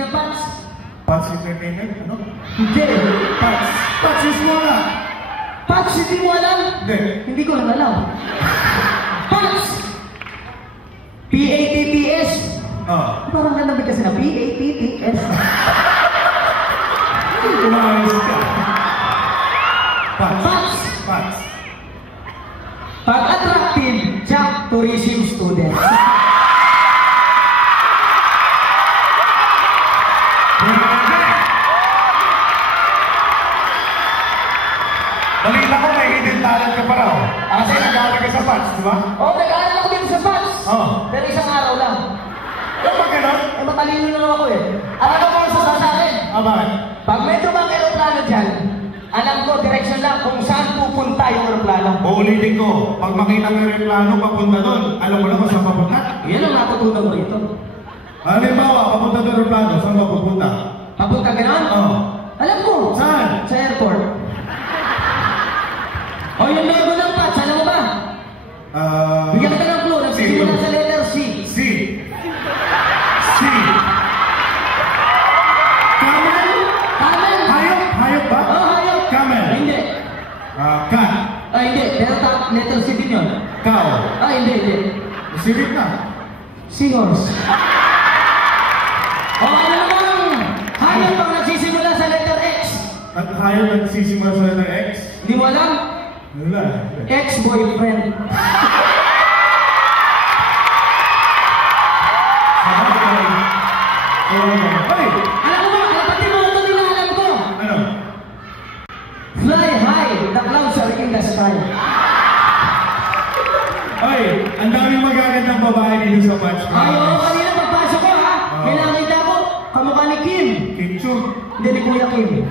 ng Pats? Pats Entertainment? Ano? Hindi. Pats. Pats is wala. Pats, hindi mo alam? Hindi. Hindi ko lang alam. Pats! P-A-T-T-S. Parang nandamit kasi na P-A-T-T-S. Kumayos ka. Pats. Pats! Pats. Pag-attractive Jack Tourism Student. Balita ko may hidden talent ka pa raw. Kasi nag-aaral ka sa Pats, di ba? Oo, nag-aaral ako dito sa Pats. Pero isang araw lang. Yung ba gano'n? Matalino na ako eh. Alam mo kung sa akin? Bakit? Pag may dumang aeroplano dyan, alam ko, direction lang kung saan pupunta yung aeroplano. Uulitin ko, pag makita mo yung aeroplano papunta doon, alam mo na kung saan papunta? Yan ang natutunan ko rito. Halimbawa, papunta doon aeroplano, saan ba pupunta? Papunta gano'n? Oo. Alam ko. Saan? Sa airport. O yung logo ng Pats, alam mo ba? Bigyan ka ng clue, nagsisimula sa letter C. C. C. Camel? Camel? Hayop? Hayop ba? Oo, hayop. Camel? Hindi. Cat? Hindi. Pero letter C din yun. Cow? Hindi. Sirip na. Seahorse. O ano naman? Hayop pang nagsisimula sa letter X. At hayop nagsisimula sa letter X? Di mo alam? Wala. Ex-boyfriend. Hey! Alam mo ba, pati mo ito nila alam ko. Ano? Fly high, the clouds are in the sky. Ay, ang daming magagandang babae dito sa Pats. Ay, oo, kanina pagpasok ko ha. May nakita ko, kamukha ni Kim. Kim Chu. Hindi ni Kuya Kim.